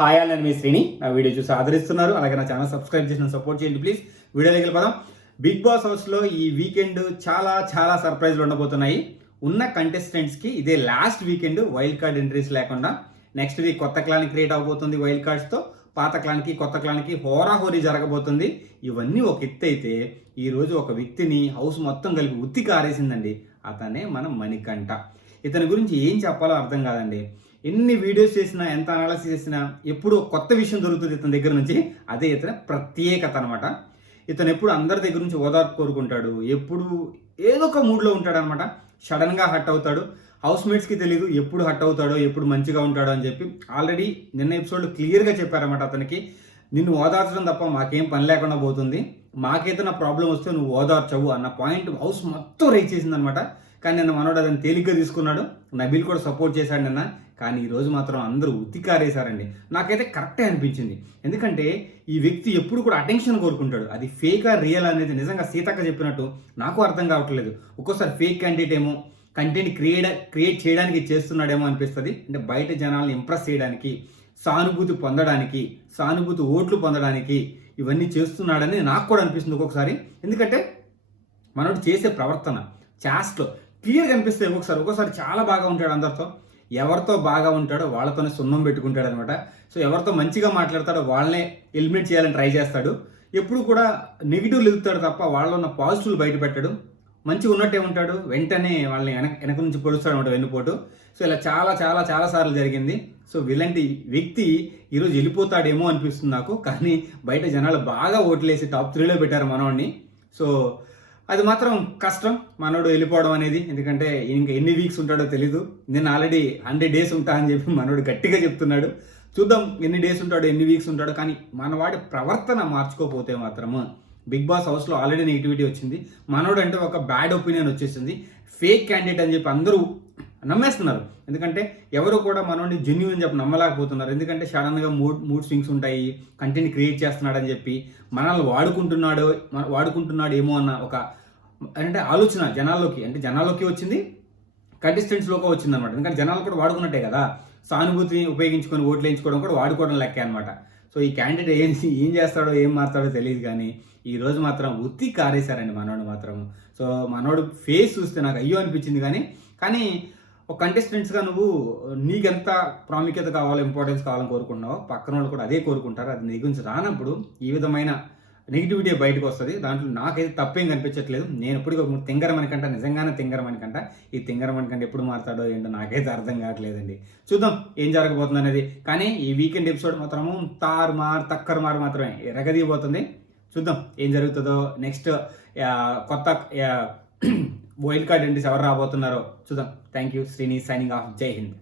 Hi and మీ శ్రీని నా video చూసి ఆదరిస్తున్నారు. అలాగే నా ఛానల్ సబ్స్క్రైబ్ చేసిన సపోర్ట్ చేయండి ప్లీజ్ వీడియో దగ్గర పదాం బిగ్ బాస్ హౌస్లో ఈ వీకెండ్ చాలా చాలా సర్ప్రైజ్లు ఉండబోతున్నాయి. ఉన్న కంటెస్టెంట్స్కి ఇదే last weekend wild card entries లేకుండా నెక్స్ట్ వీక్ కొత్త క్లాన్ క్రియేట్ అవబోతుంది వైల్డ్ కార్డ్స్తో పాత క్లాన్కి కొత్త క్లాన్కి హోరాహోరీ జరగబోతుంది. ఇవన్నీ ఒక ఎత్తు అయితే ఈరోజు ఒక వ్యక్తిని హౌస్ మొత్తం కలిపి ఉత్తి కారేసిందండి అతనే మన మణికంఠ. ఇతని గురించి ఏం చెప్పాలో అర్థం కాదండి. ఎన్ని వీడియోస్ చేసినా ఎంత అనాలసిస్ చేసినా ఎప్పుడు కొత్త విషయం దొరుకుతుంది ఇతని దగ్గర నుంచి అదే ఇతని ప్రత్యేకత అనమాట ఇతను ఎప్పుడు అందరి దగ్గర నుంచి ఓదార్పు కోరుకుంటాడు ఎప్పుడు ఏదో ఒక మూడ్లో ఉంటాడు అనమాట సడన్గా హట్ అవుతాడు హౌస్ మేట్స్కి తెలియదు ఎప్పుడు హట్ అవుతాడో ఎప్పుడు మంచిగా ఉంటాడో అని చెప్పి ఆల్రెడీ నిన్న ఎపిసోడ్లో క్లియర్గా చెప్పారన్నమాట అతనికి. నిన్ను ఓదార్చడం తప్ప మాకేం పని లేకుండా పోతుంది. మాకేదైనా ప్రాబ్లం వస్తే నువ్వు ఓదార్చవు అన్న పాయింట్ హౌస్ మొత్తం రేట్ చేసిందనమాట కానీ నిన్న మనోడు అతను తేలిగ్గా తీసుకున్నాడు. నబీల్ కూడా సపోర్ట్ చేశాడు నిన్న. కానీ ఈ రోజు మాత్రం అందరూ ఉతికారేశారండి. నాకైతే కరెక్టే అనిపించింది. ఎందుకంటే ఈ వ్యక్తి ఎప్పుడు కూడా అటెన్షన్ కోరుకుంటాడు. అది ఫేకా రియల్ అనేది నిజంగా సీతక్క చెప్పినట్టు నాకు అర్థం కావట్లేదు. ఒక్కోసారి ఫేక్ క్యాండిడేట్ ఏమో కంటెంట్ క్రియేట్ క్రియేట్ చేయడానికి చేస్తున్నాడేమో అనిపిస్తుంది. అంటే బయట జనాలను ఇంప్రెస్ చేయడానికి సానుభూతి పొందడానికి సానుభూతి ఓట్లు పొందడానికి ఇవన్నీ చేస్తున్నాడని నాకు కూడా అనిపిస్తుంది ఒక్కొక్కసారి. ఎందుకంటే మనోడు చేసే ప్రవర్తన చాస్ట్లో క్లియర్గా అనిపిస్తుంది ఒక్కొక్కసారి ఒక్కోసారి చాలా బాగా ఉంటాడు అందరితో. ఎవరితో బాగా ఉంటాడో వాళ్ళతోనే సున్నం పెట్టుకుంటాడు అనమాట సో ఎవరితో మంచిగా మాట్లాడతాడో వాళ్ళనే ఎలిమినేట్ చేయాలని ట్రై చేస్తాడు. ఎప్పుడు కూడా నెగిటివ్ ఎదుగుతాడు తప్ప వాళ్ళలో ఉన్న పాజిటివ్లు బయట పెట్టాడు. మంచిగా ఉన్నట్టే ఉంటాడు. వెంటనే వాళ్ళని వెనక వెనక నుంచి పొడుస్తాడు అనమాట వెన్నుపోటు. సో ఇలా చాలా చాలా చాలా సార్లు జరిగింది. సో ఇలాంటి వ్యక్తి ఈరోజు వెళ్ళిపోతాడేమో అనిపిస్తుంది నాకు. కానీ బయట జనాలు బాగా ఓట్లేసి టాప్ త్రీలో పెట్టారు మనోడిని. సో అది మాత్రం కష్టం మనోడు వెళ్ళిపోవడం అనేది. ఎందుకంటే ఇంకా ఎన్ని వీక్స్ ఉంటాడో తెలీదు. నేను ఆల్రెడీ హండ్రెడ్ డేస్ ఉంటా అని చెప్పి మనోడు గట్టిగా చెప్తున్నాడు. చూద్దాం ఎన్ని డేస్ ఉంటాడో ఎన్ని వీక్స్ ఉంటాడో. కానీ మనవాడి ప్రవర్తన మార్చుకోపోతే మాత్రము బిగ్ బాస్ హౌస్లో ఆల్రెడీ నెగిటివిటీ వచ్చింది. మనోడు అంటే ఒక బ్యాడ్ ఒపీనియన్ వచ్చేసింది. ఫేక్ క్యాండిడేట్ అని చెప్పి అందరూ నమ్మేస్తున్నారు. ఎందుకంటే ఎవరు కూడా మనోడిని జెన్యున్ చెప్పి నమ్మలేకపోతున్నారు. ఎందుకంటే సడన్గా మూడ్ మూడ్ స్వింగ్స్ ఉంటాయి కంటెంట్ క్రియేట్ చేస్తున్నాడు అని చెప్పి మనల్ని వాడుకుంటున్నాడు మన- వాడుకుంటున్నాడు ఏమో అన్న ఒక అంటే ఆలోచన జనాల్లోకి అంటే జనాల్లోకి వచ్చింది కంటెస్టెంట్స్లోకి వచ్చింది అనమాట ఎందుకంటే జనాలు కూడా వాడుకున్నట్టే కదా. సానుభూతిని ఉపయోగించుకొని ఓట్లు వేయించుకోవడం కూడా వాడుకోవడం లెక్కే అనమాట సో ఈ క్యాండిడేట్ ఏం ఏం చేస్తాడో ఏం మారుతాడో తెలియదు కానీ ఈ రోజు మాత్రం ఉత్తి కారేశారండి మనోడు మాత్రం సో మనోడు ఫేస్ చూస్తే నాకు అయ్యో అనిపించింది కానీ కానీ ఒక కంటెస్టెంట్స్గా నువ్వు నీకెంత ప్రాముఖ్యత కావాలో ఇంపార్టెన్స్ కావాలని కోరుకుంటున్నావో పక్కన వాళ్ళు కూడా అదే కోరుకుంటారు. అది నీ గురించి రానప్పుడు ఈ విధమైన నెగిటివిటీ బయటకు వస్తుంది. దాంట్లో నాకైతే తప్పేం కనిపించట్లేదు. నేను ఎప్పుడు తింగరమని కంట నిజంగానే తింగరమని కంట ఈ తింగరమనికంటే ఎప్పుడు మారుతాడో ఏంటో నాకైతే అర్థం కావట్లేదండి. చూద్దాం ఏం జరగబోతుంది అనేది. కానీ ఈ వీకెండ్ ఎపిసోడ్ మాత్రము తారు మార్ తక్కరు మారు మాత్రమే ఎరగదీయబోతుంది. చూద్దాం ఏం జరుగుతుందో. నెక్స్ట్ కొత్త వైల్డ్ కార్డ్ ఎంట్రీస్ ఎవరు రాబోతున్నారో చూద్దాం. Thank you Srini signing off జై హింద్